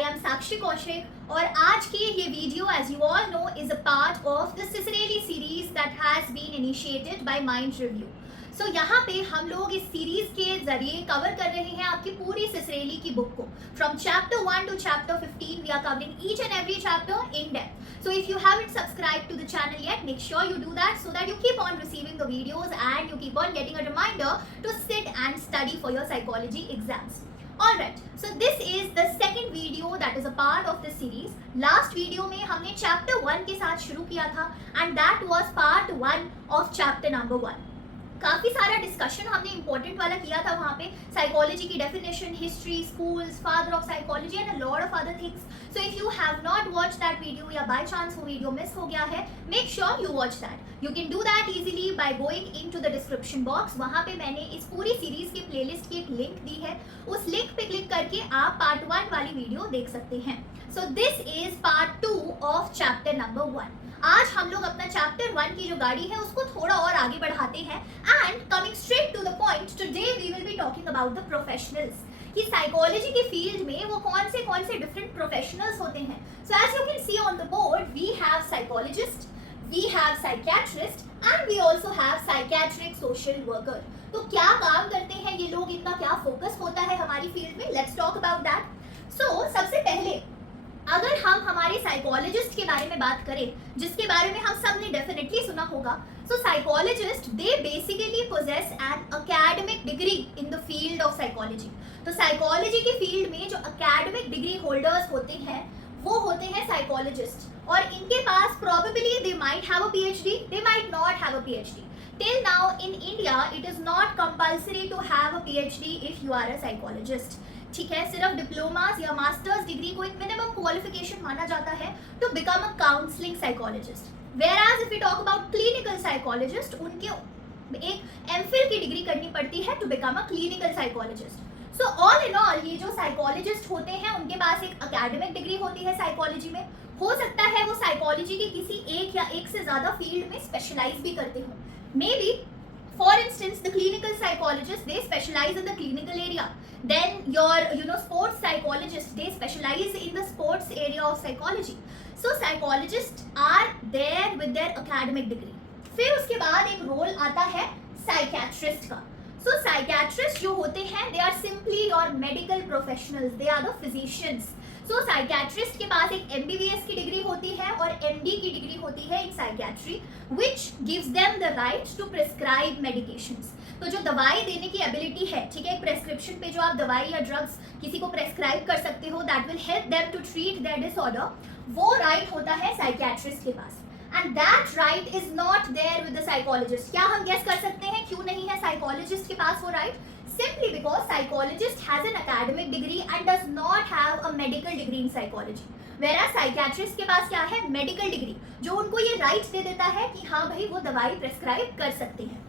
I am साक्षी कौशिक और आज की ये video as you all know is a part of the सिसरेली series that has been initiated by mind review. So यहाँ पे हम लोग इस सीरीज के जरिए कवर कर रहे हैं आपकी पूरी सिसरेली की बुक को from chapter 1 to chapter 15. We are covering each and every chapter in depth. So if you haven't subscribed to the channel yet, make sure you do that so that you keep on receiving the videos and you keep on getting a reminder to sit and study for your psychology exams. Alright, so this is the second video that is a part of this series. Last video में हमने chapter 1 के साथ शुरू किया था and that was part 1 of chapter number 1. काफी सारा discussion हमने इंपॉर्टेंट वाला किया था वहाँ पे, साइकोलॉजी की definition, history, schools, father of psychology and a lot of other things. So if you have not watch that video या बाय चांस वो वीडियो मिस हो गया है, make sure you watch that. You can do that easily by going into the description box. वहाँ पे मैंने इस पूरी सीरीज के प्लेलिस्ट की एक लिंक दी है, उस लिंक पे क्लिक करके आप पार्ट 1 वाली वीडियो देख सकते हैं. So this is part 2 of chapter number 1. आज हम लोग अपना चैप्टर 1 की जो गाड़ी है उसको थोड़ा और आगे बढ़ाते हैं and coming straight to the point, today we will be talking about the professionals कि साइकोलॉजी के फील्ड में वो कौन से डिफरेंट प्रोफेशनल्स होते हैं. So as you can see on the board we have psychologist, we have psychiatrist and we also have psychiatric social worker. तो क्या काम करते हैं ये लोग, इनका क्या फोकस होता है हमारी फील्ड में, लेट्स टॉक अबाउट दैट. सो सबसे पहले अगर हम हमारे साइकोलॉजिस्ट के बारे में बात करें, जिसके बारे में हम सब ने डेफिनेटली सुना होगा, so psychologist they basically possess an academic degree in the field of psychology. तो साइकोलॉजी के फील्ड में जो एकेडमिक डिग्री होल्डर्स होते हैं वो होते हैं साइकोलॉजिस्ट, और इनके पास probably they might have a PhD, they might not have a PhD. Till now in India it is not compulsory to have a PhD if you are a psychologist. ठीक है, सिर्फ डिप्लोमास या masters degree को एक minimum qualification माना जाता है to become a counselling psychologist. Whereas if we talk about clinical psychologist, उनके एक एमफिल की डिग्री करनी पड़ती है to become a clinical psychologist. So all in all ये जो साइकोलॉजिस्ट होते हैं उनके पास एक एकेडमिक डिग्री होती है साइकोलॉजी में. हो सकता है वो साइकोलॉजी के किसी एक या एक से ज्यादा फील्ड में स्पेशलाइज भी करते हो. Maybe, for instance, the clinical psychologist, they specialize in the clinical area. Then your sports psychologist, they specialize in the sports area of psychology. So psychologists are there with their academic degree. फिर उसके बाद एक role आता है psychiatrist का. So psychiatrists जो होते हैं, they are simply your medical professionals, they are the physicians. So psychiatrist के पास एक MBBS की डिग्री होती है और MD की डिग्री होती है in psychiatry, which gives them the right to prescribe medications. तो जो दवाई देने की एबिलिटी है, ठीक है, एक प्रेस्क्रिप्शन पे जो आप दवाई या ड्रग्स किसी को प्रेस्क्राइब कर सकते हो that will help them to treat their disorder, वो राइट होता है साइकियाट्रिस्ट के पास. And that right is not there with the psychologist. क्या हम गेस कर सकते हैं क्यों नहीं है साइकोलॉजिस्ट के पास वो right? Simply because psychologist has an academic degree and does not have a medical degree in psychology. Whereas psychiatrist के पास क्या है? Medical degree, जो उनको ये right दे देता है कि हाँ भाई वो दवाई prescribe कर सकते हैं.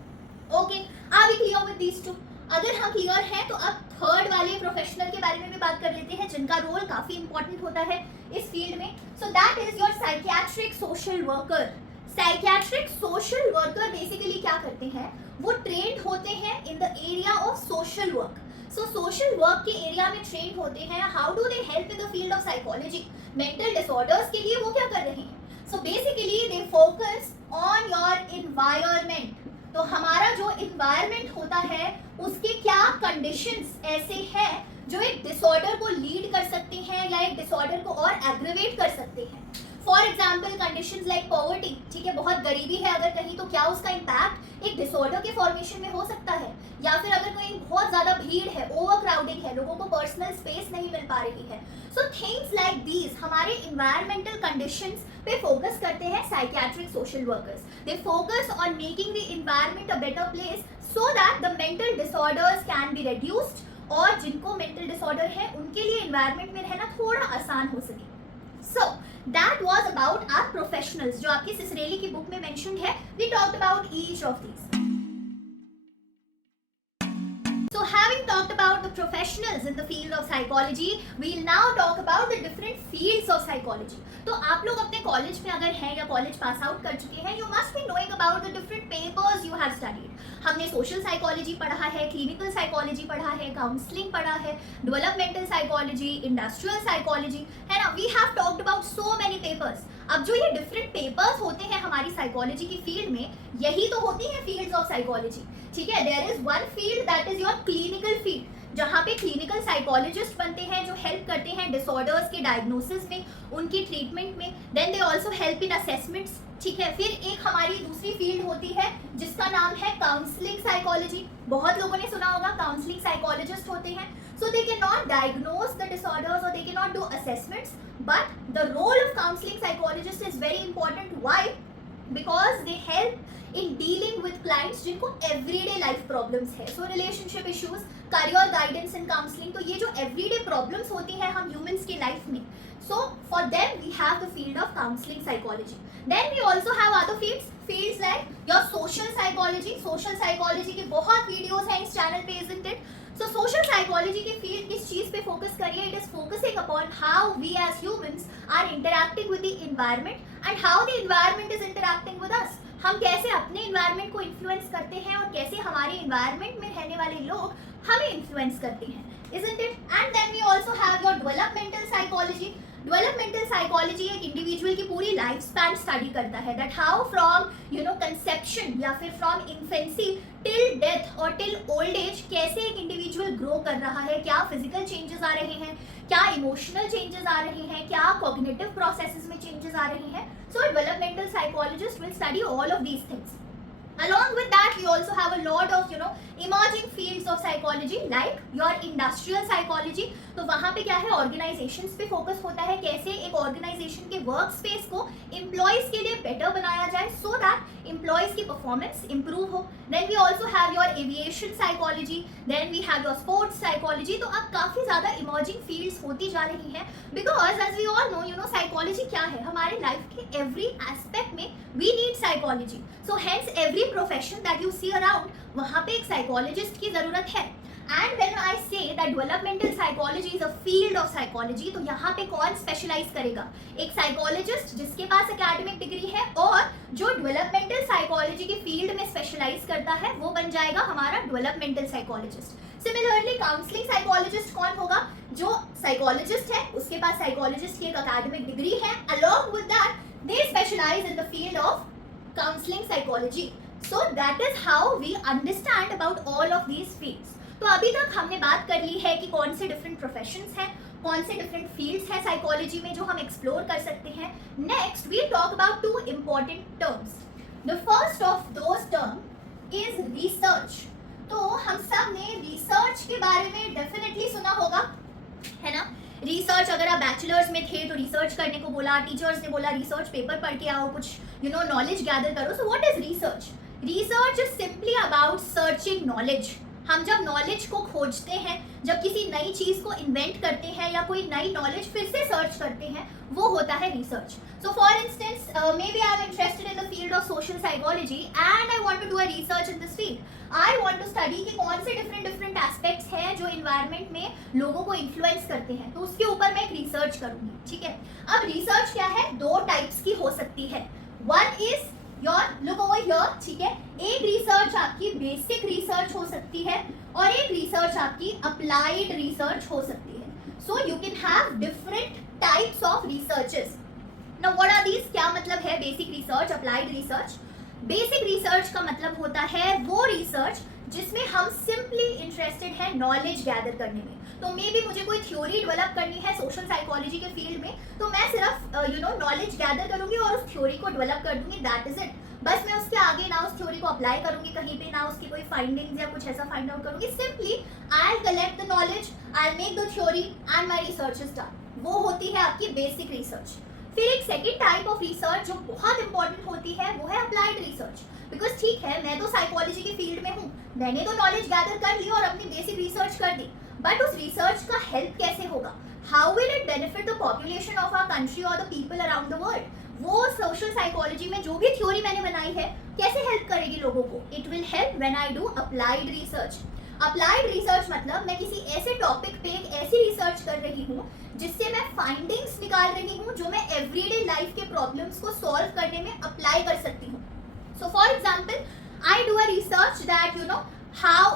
Okay, are we clear with these two? अगर हम क्लियर हैं तो अब थर्ड वाले प्रोफेशनल के बारे में भी बात कर लेते हैं जिनका रोल काफी इंपॉर्टेंट होता है इस फील्ड में. सो that is your psychiatric social worker. Psychiatric social worker basically क्या करते हैं, वो ट्रेंड होते हैं in the area of social work. So social work के एरिया में ट्रेंड होते हैं. How do they help in the field of psychology? Mental disorders के लिए वो क्या कर रहे हैं? So basically they focus on your environment. तो हमारा जो इन्वायरमेंट होता है उसके क्या कंडीशंस ऐसे हैं जो एक डिसऑर्डर को लीड कर सकते हैं या एक डिसऑर्डर को और एग्रेवेट कर सकते हैं. For example conditions like poverty, ठीक है, बहुत गरीबी है अगर कहीं तो क्या उसका इम्पैक्ट एक डिसऑर्डर के फॉर्मेशन में हो सकता है. या फिर अगर कहीं बहुत ज्यादा भीड़ है, ओवर क्राउडिंग है, लोगों को पर्सनल स्पेस नहीं मिल पा रही है. सो थिंग्स लाइक दीज हमारे इन्वायरमेंटल कंडीशंस पे फोकस करते हैं psychiatric social workers. They focus on making the environment a better place so that the mental disorders can be reduced, और जिनको मेंटल डिसऑर्डर है उनके लिए इन्वायरमेंट में रहना थोड़ा आसान हो सके. So that was about our professionals जो आपकी सिसरेली की बुक में मेंशन्ड है. We talked about each of these. So having talked about the professionals in the field of psychology, we'll now talk about the different fields of psychology. तो आप लोग अपने college में अगर हैं या कॉलेज पास आउट कर चुके हैं, you must be knowing about the different papers you have studied. हमने सोशल साइकोलॉजी पढ़ा है, क्लिनिकल साइकोलॉजी पढ़ा है, काउंसलिंग पढ़ा है, डेवलपमेंटल साइकोलॉजी, इंडस्ट्रियल साइकोलॉजी, है ना. We have talked about so many papers. अब जो ये डिफरेंट पेपर्स होते हैं हमारी साइकोलॉजी की फील्ड में, यही तो होती है फील्ड्स ऑफ साइकोलॉजी. ठीक है, there is one field that is your clinical field, जहाँ पे क्लिनिकल साइकोलॉजिस्ट बनते हैं जो हेल्प करते हैं डिसऑर्डर्स के डायग्नोसिस में, उनकी ट्रीटमेंट में. Then they also help in assessments. ठीक है, फिर एक हमारी दूसरी फील्ड होती है जिसका नाम है काउंसलिंग साइकोलॉजी. बहुत लोगों ने सुना होगा, काउंसलिंग साइकोलॉजिस्ट होते हैं. So they can not diagnose the disorders और they can not do assessments, but the role of counselling psychologist is very important. Why? Because they help in dealing with clients जिनको everyday life problems है. So relationship issues, career guidance and counseling. तो ये जो everyday problems होती है हम humans की life में, so for them we have the field of counseling psychology. Then we also have other fields like your social psychology. Social psychology के बहुत videos हैं इस channel पे, isn't it? So social psychology की field किस चीज़ पे focus करिए? It is focusing upon how we as humans are interacting with the environment and how the environment is interacting with us. हम कैसे अपने इन्वायरमेंट को इन्फ्लुएंस करते हैं और कैसे हमारे इन्वायरमेंट में रहने वाले लोग हमें इन्फ्लुएंस करते हैं, isn't it? And then we also have your developmental psychology. Developmental psychology एक इंडिविजुअल की पूरी लाइफ स्पैन स्टडी करता है, दैट हाउ फ्रॉम कंसेप्शन या फिर फ्रॉम इन्फेंसी टिल डेथ और टिल ओल्ड एज कैसे एक इंडिविजुअल ग्रो कर रहा है, क्या फिजिकल चेंजेस आ रहे हैं, क्या इमोशनल चेंजेस आ रहे हैं, क्या कॉग्निटिव प्रोसेसेस में चेंजेस आ रहे हैं. So developmental psychologist will study all of these things. Along with that, we also have a lot of emerging fields of psychology like your industrial psychology. तो वहाँ पे क्या है, organizations पे focus होता है, कैसे एक organization के work space को employees के लिए better बनाया जाए so that employees की performance improve हो. Then we also have your aviation psychology. Then we have your sports psychology. तो अब काफ़ी ज़्यादा emerging fields होती जा रही हैं because as we all know, psychology क्या है, हमारे life के every aspect में we need psychology. So hence every profession that you see around, वहाँ पे एक psychologist की ज़रूरत है. And when I say that developmental psychology is a field of psychology, तो यहाँ पे कौन स्पेशलाइज करेगा, एक साइकोलॉजिस्ट जिसके पास एकेडमिक डिग्री है और जो डेवलपमेंटल साइकोलॉजी की फील्ड में स्पेशलाइज करता है वो बन जाएगा हमारा developmental psychologist. Similarly counselling psychologist कौन होगा, जो साइकोलॉजिस्ट है उसके पास साइकोलॉजिस्ट की एक एकेडमिक डिग्री है. Along with that they specialise in the field of counselling psychology. So that is how we understand about all of these fields. तो अभी तक हमने बात कर ली है कि कौन से डिफरेंट प्रोफेशंस हैं, कौन से डिफरेंट फील्ड्स हैं साइकोलॉजी में जो हम एक्सप्लोर कर सकते हैं. Next we talk about two important terms. The first of those term is research. तो हम सब ने रिसर्च के बारे में डेफिनेटली सुना होगा, है ना. रिसर्च, अगर आप बैचलर्स में थे तो रिसर्च करने को बोला, टीचर्स ने बोला रिसर्च पेपर पढ़ के आओ, कुछ नॉलेज गैदर करो. So what is research? Research is simply about searching knowledge. हम जब नॉलेज को खोजते हैं, जब किसी नई चीज़ को इन्वेंट करते हैं या कोई नई नॉलेज फिर से सर्च करते हैं, वो होता है research. So for instance maybe I am interested in the field of social psychology and I want to do a research in this field. I want to study कि कौन से डिफरेंट एस्पेक्ट्स हैं जो environment में लोगों को influence करते हैं, तो उसके ऊपर मैं एक रिसर्च करूँगी. ठीक है, अब रिसर्च क्या है, दो टाइप्स की हो सकती है. One is your look over here. ठीक है, एक रिसर्च आपकी बेसिक रिसर्च हो सकती है और एक रिसर्च आपकी अप्लाइड रिसर्च हो सकती है. So you can have different types of researches. Now what are these? क्या मतलब है basic research, applied research? Basic research का मतलब होता है वो रिसर्च जिसमें हम सिंपली इंटरेस्टेड हैं नॉलेज गैदर करने में. तो मे बी मुझे कोई थ्योरी डेवलप करनी है सोशल साइकोलॉजी के फील्ड में, तो मैं सिर्फ नॉलेज गैदर करूंगी और उस थ्योरी को डेवलप कर दूंगी, दैट इज इट. बस मैं उसके आगे ना उस थ्योरी को अप्लाई करूंगी कहीं पे, ना उसकी कोई फाइंडिंग्स या कुछ ऐसा फाइंड आउट करूंगी. Simply I collect the knowledge, I make the theory and my research is done. वो होती है आपकी बेसिक रिसर्च. फिर एक सेकेंड टाइप ऑफ रिसर्च जो बहुत इंपॉर्टेंट होती है वो है अप्लाइड रिसर्च. बिकॉज ठीक है, मैं तो साइकोलॉजी की फील्ड में हूँ, मैंने तो नॉलेज गैदर कर ली और अपनी बेसिक रिसर्च कर दी, बट उस रिसर्च का हेल्प कैसे होगा, how will it benefit the population of our country और the people around the world. वो सोशल साइकोलॉजी में जो भी थ्योरी मैंने बनाई है कैसे हेल्प करेगी लोगों को. It will help when I do applied research. Applied research मतलब मैं किसी ऐसे टॉपिक पे एक ऐसी रिसर्च कर रही हूँ जिससे मैं फाइंडिंग्स निकाल रही हूँ जो मैं एवरीडे लाइफ के प्रॉब्लम्स को सॉल्व करने में अप्लाई कर सकती हूँ. So for example I do a research that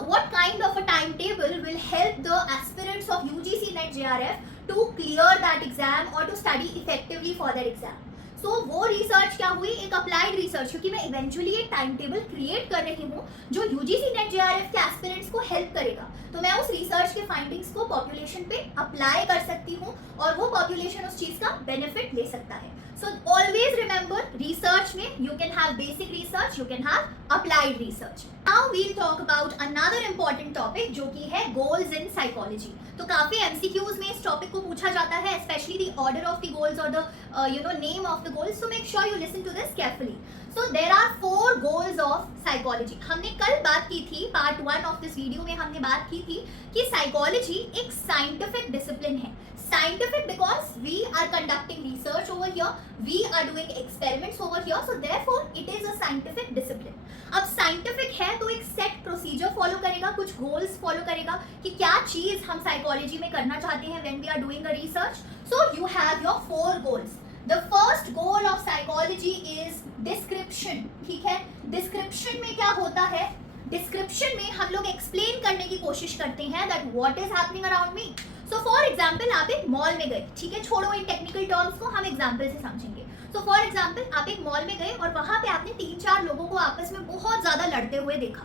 what kind of a timetable will help the aspirants of UGC NET JRF to clear that exam or to study effectively for that exam. So वो research क्या हुई, एक applied research, क्योंकि मैं eventually एक time table create कर रही हूँ जो यूजीसी नेट जेआरएफ के एस्पिरेंट्स को हेल्प करेगा, तो मैं उस रिसर्च के फाइंडिंग्स को पॉपुलेशन पे अप्लाई कर सकती हूँ और वो पॉपुलेशन उस चीज का बेनिफिट ले सकता है. So always remember, research में you can have basic research, you can have applied research. Now we'll talk about another important topic जो कि है goals in psychology. तो काफी MCQs में इस टॉपिक को पूछा जाता है, especially the order of the goals or the name of the goals. So make sure you listen to this carefully. So there are 4 goals of psychology. हमने कल बात की थी, part 1 of this video में हमने बात की थी कि psychology एक scientific discipline है. Scientific because we are conducting research over here, we are doing experiments over here, so therefore it is a scientific discipline. अब scientific है तो एक set procedure follow करेगा, कुछ goals follow करेगा कि क्या चीज हम psychology में करना चाहते हैं when we are doing a research. So you have your 4 goals. The first goal of psychology is description. ठीक है, description में क्या होता है, description में हम लोग explain करने की कोशिश करते हैं that what is happening around me. So for example आप एक मॉल में गए, ठीक है, छोड़ो इन टेक्निकल टर्म्स को, हम एग्जाम्पल से समझेंगे. So for example आप एक मॉल में गए और वहां पे आपने 3-4 लोगों को आपस में बहुत ज्यादा लड़ते हुए देखा.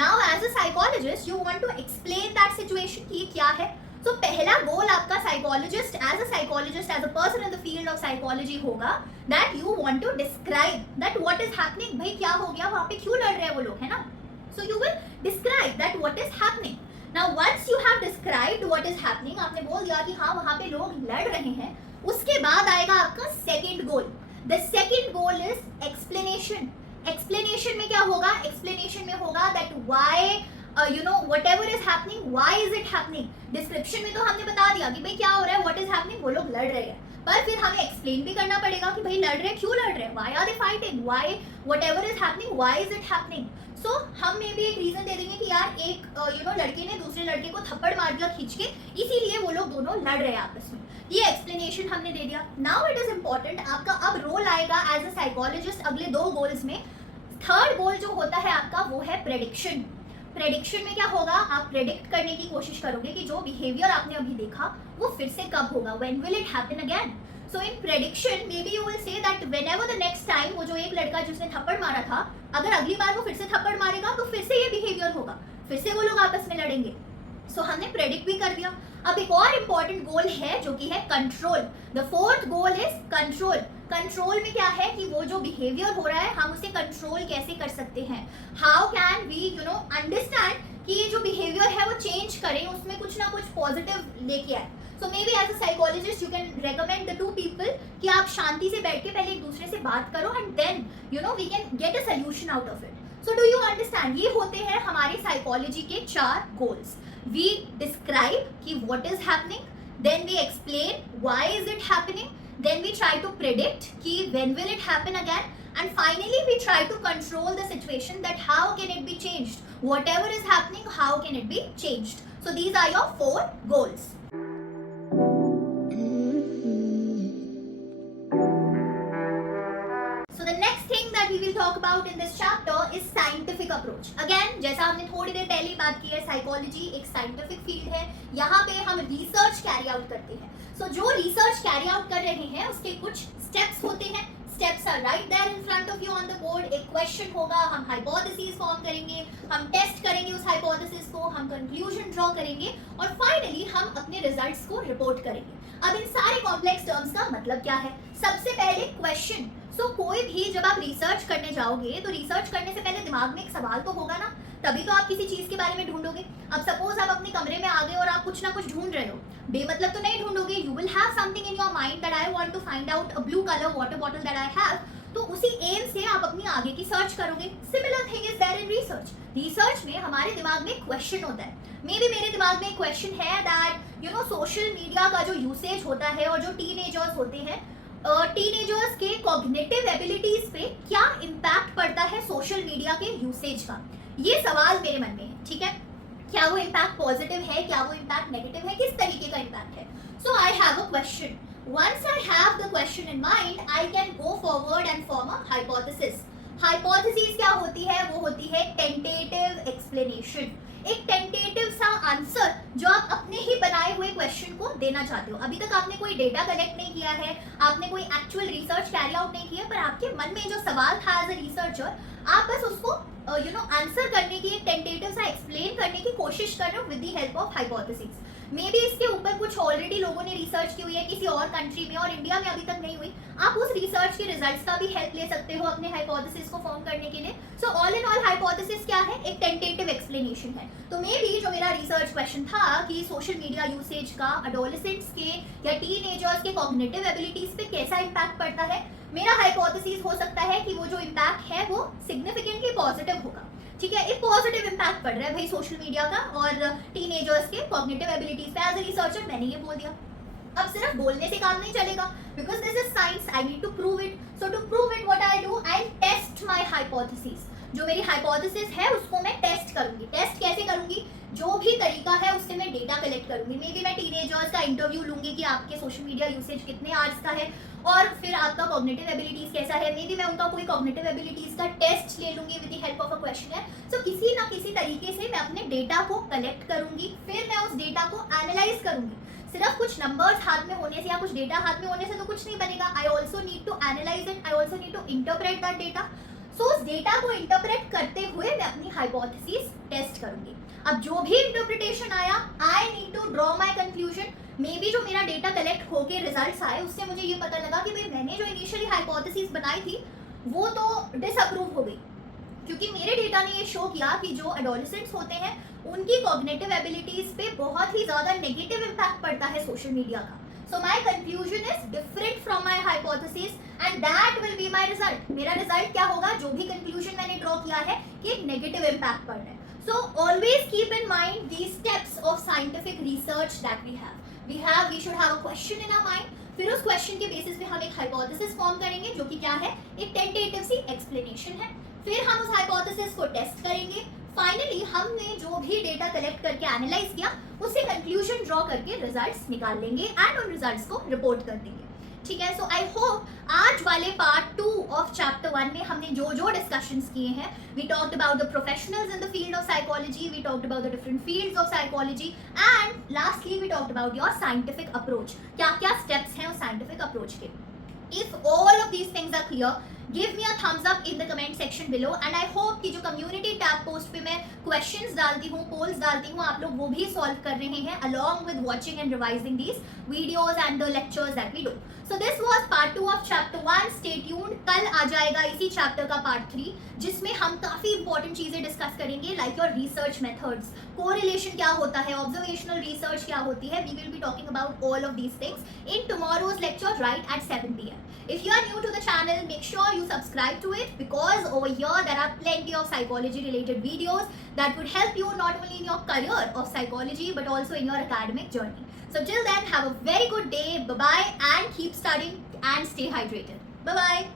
Now as a psychologist you want to explain that situation कि ये क्या है. So पहला गोल आपका psychologist, as a psychologist, as a person in the field of psychology होगा that you want to describe that what is happening. भाई क्या हो गया, वहां पे क्यों लड़ रहे हैं वो लोग, है ना. So you will describe that what is happening. Now once you have described what is happening, आपने बोल दिया कि हाँ वहाँ पे लोग लड़ रहे हैं, उसके बाद आएगा आपका second goal. The second goal is explanation. Explanation में क्या होगा, explanation में होगा that why whatever is happening, why is it happening. Description में तो हमने बता दिया कि भाई क्या हो रहा है, what is happening, वो लोग लड़ रहे हैं, पर फिर हमें एक्सप्लेन भी करना पड़ेगा कि भाई लड़ रहे हैं, क्यों लड़ रहे हैं, why are they fighting, why whatever is happening, why is it happening. So हम में भी एक रीजन दे देंगे कि यार एक लड़के ने दूसरे लड़के को थप्पड़ मार दिया खींच के, इसीलिए वो लोग दोनों लड़ रहे हैं आपस में. ये एक्सप्लेनेशन हमने दे दिया. नाउ इट इज इम्पोर्टेंट, आपका अब रोल आएगा एज अ साइकोलॉजिस्ट अगले 2 गोल्स में. थर्ड गोल जो होता है आपका वो है प्रेडिक्शन. प्रेडिक्शन में क्या होगा, आप प्रेडिक्ट करने की कोशिश करोगे कि जो बिहेवियर आपने अभी देखा वो फिर से कब होगा, when will it happen again. So in prediction maybe you will say that whenever the next time वो जो एक लड़का जिसने थप्पड़ मारा था, अगर अगली बार वो फिर से थप्पड़ मारेगा तो फिर से ये बिहेवियर होगा, फिर से वो लोग आपस में लड़ेंगे. So हमने प्रेडिक्ट भी कर दिया. अब एक और इम्पोर्टेंट गोल है जो कि है control. The fourth goal is control. Control में क्या है कि वो जो बिहेवियर हो रहा है हम उसे कंट्रोल कैसे कर सकते हैं. हाउ कैन वी अंडरस्टैंड कि ये जो बिहेवियर है वो चेंज करें, उसमें कुछ ना कुछ पॉजिटिव लेके आए. So maybe as a psychologist you can recommend the 2 people कि आप शांति से बैठ के पहले एक दूसरे से बात करो and then we can get a solution out of it. So do you understand, ये होते हैं हमारे psychology के 4 goals. We describe कि what is happening, then we explain why is it happening, then we try to predict कि when will it happen again, and finally we try to control the situation that how can it be changed, whatever is happening how can it be changed. So these are your 4 goals. We will talk about in this chapter is scientific approach. Again जैसा हमने थोड़ी देर पहले बात की है, psychology एक scientific field है, यहाँ पे हम रिसर्च कैरी आउट करते हैं. So जो रिसर्च कैरी आउट कर रहे हैं उसके कुछ स्टेप्स होते हैं. Steps are right there in front of you on the board. एक क्वेश्चन होगा, हम हाइपोथेसिस फॉर्म करेंगे, हम टेस्ट करेंगे उस हाइपोथेसिस को, हम कंक्लूजन ड्रॉ करेंगे और फाइनली हम अपने रिजल्ट्स को रिपोर्ट करेंगे. अब इन सारे कॉम्प्लेक्स टर्म्स का मतलब क्या है. सबसे पहले क्वेश्चन. सो कोई भी जब आप रिसर्च करने जाओगे तो रिसर्च करने से पहले दिमाग में एक सवाल तो होगा ना, तभी तो आप किसी चीज के बारे में ढूंढोगे. अब सपोज आप अपने कमरे में आ गए और आप कुछ ना कुछ ढूंढ रहे हो, बेमतलब तो नहीं ढूंढोगे. You will have something in your mind that I want to find out a blue colour water bottle that I have. तो उसी एम से आप अपनी आगे की सर्च करोगे. Similar thing is there in research. Research में हमारे दिमाग में एक क्वेश्चन होता है. मे बी मेरे दिमाग में एक क्वेश्चन है दैट सोशल मीडिया का जो यूसेज होता है और जो टीनेजर्स होते हैं, टीनेजर्स के कॉग्निटिव एबिलिटीज पे क्या इम्पैक्ट पड़ता है सोशल मीडिया के यूसेज का. ये सवाल मेरे मन में है, ठीक है. क्या वो इम्पैक्ट पॉजिटिव है, क्या वो इम्पैक्ट नेगेटिव है, किस तरीके का इम्पैक्ट है. So I have a question. Once I have the question in mind, I can go forward and form a hypothesis. Hypothesis क्या होती है? वो होती है टेंटेटिव एक्सप्लेनेशन, एक टेंटेटिव सा आंसर जो आप अपने ही बनाए हुए क्वेश्चन को देना चाहते हो। अभी तक आपने कोई डेटा कलेक्ट नहीं किया है, आपने कोई एक्चुअल रिसर्च कैरी आउट नहीं किया, पर आपके मन में जो सवाल था एज अ रिसर्चर, आप बस उसको आंसर करने की, एक टेंटेटिव सा एक्सप्लेन करने की कोशिश कर रहे हो with the help of hypothesis. May be इसके ऊपर कुछ ऑलरेडी लोगों ने रिसर्च की हुई है किसी और कंट्री में, और इंडिया में अभी तक नहीं हुई। आप उस रिसर्च के रिजल्ट्स का भी हेल्प ले सकते हो अपने हाइपोथेसिस को फॉर्म करने के लिए। सो ऑल इन ऑल हाइपोथेसिस क्या है? एक टेंटेटिव एक्सप्लेनेशन है। तो मे बी जो मेरा रिसर्च क्वेश्चन था कि सोशल मीडिया यूसेज का एडोलेसेंट्स के या टीनेजर्स के कॉग्निटिव एबिलिटीज पे कैसा इंपैक्ट पड़ता है, मेरा हाइपोथेसिस हो सकता है कि वो जो इम्पैक्ट है वो सिग्निफिकेंटली पॉजिटिव होगा। ठीक है, एक पॉजिटिव इम्पैक्ट पड़ रहा है भाई सोशल मीडिया का और टीनेजर्स के कॉग्निटिव एबिलिटीज पे। एज अ रिसर्चर मैंने ये बोल दिया। अब सिर्फ बोलने से काम नहीं चलेगा, because this is science, I need to prove it. So to prove it what I do, I test my hypothesis. जो मेरी हाइपोथेसिस है उसको मैं टेस्ट करूंगी। टेस्ट कैसे करूंगी? जो भी तरीका है उससे मैं डेटा कलेक्ट करूंगी। मे बी मैं टीनेजर्स का इंटरव्यू लूंगी कि आपके सोशल मीडिया यूसेज कितने आवर्स का है और फिर आपका कॉग्निटिव एबिलिटीज कैसा है। मे बी मैं उनका कोई कॉग्निटिव एबिलिटीज का टेस्ट ले लूंगी with the help of a questionnaire. So किसी ना किसी तरीके से मैं अपने डेटा को कलेक्ट करूंगी, फिर मैं उस डेटा को एनालाइज करूंगी। सिर्फ कुछ नंबर्स हाथ में होने से या कुछ डेटा हाथ में होने से तो कुछ नहीं बनेगा। I also need to analyse it, I also need to interpret that data. So उस डेटा को इंटरप्रेट करते हुए मैं अपनी हाइपोथेसिस टेस्ट करूंगी। अब जो भी इंटरप्रिटेशन आया, I need to draw my conclusion. Maybe जो मेरा डेटा कलेक्ट होके रिजल्ट्स आए उससे मुझे ये पता लगा कि भाई मैंने जो इनिशियली हाइपोथेसिस बनाई थी वो तो डिसअप्रूव हो गई, क्योंकि मेरे डेटा ने ये शो किया कि जो एडोलेसेंट्स होते हैं उनकी कॉग्निटिव एबिलिटीज पे बहुत ही ज्यादा नेगेटिव इम्पैक्ट पड़ता है सोशल मीडिया का। So my conclusion is different from my hypothesis and that will be my result. मेरा रिजल्ट क्या होगा? जो भी कंक्लूजन मैंने ड्रॉ किया है कि एक नेगेटिव इम्पैक्ट पड़ रहा है। So always keep in mind these steps of scientific research that we have. We should have a question in our mind. फिर उस क्वेश्चन के बेसिस पे हम एक हाइपोथेसिस फॉर्म करेंगे जो कि क्या है? एक टेंटेटिव सी एक्सप्लेनेशन है। फिर हम उस हाइपोथेसिस को टेस्ट करेंगे। फाइनली हमने जो भी डेटा कलेक्ट करके एनालाइज किया उससे कंक्लूजन ड्रॉ करके रिजल्ट्स निकाल लेंगे एंड उन रिजल्ट्स को रिपोर्ट कर देंगे। ठीक है, सो आई होप आज वाले पार्ट 2 ऑफ चैप्टर 1 में हमने जो जो डिस्कशंस किए हैं, we talked about the professionals in the field of psychology, we talked about the different fields of psychology and lastly we talked about your scientific approach. क्या क्या स्टेप्स हैं उस साइंटिफिक अप्रोच के। If all of these things are clear, give me a thumbs up in the comment section below and I hope कि जो community tab post पे मैं questions डालती हूँ, polls डालती हूँ, आप लोग वो भी solve कर रहे हैं along with watching and revising these videos and the lectures that we do. So this was part 2 of chapter 1. Stay tuned. कल आ जाएगा इसी chapter का part 3 जिसमें हम काफ़ी important चीज़ें discuss करेंगे like your research methods, correlation क्या होता है, observational research क्या होती है. We will be talking about all of these things in tomorrow's lecture right at 7 p.m. If you are new to the channel, make sure you subscribe to it because over here there are plenty of psychology related videos that would help you not only in your career of psychology but also in your academic journey. So till then, have a very good day. Bye bye and keep studying and stay hydrated. Bye bye.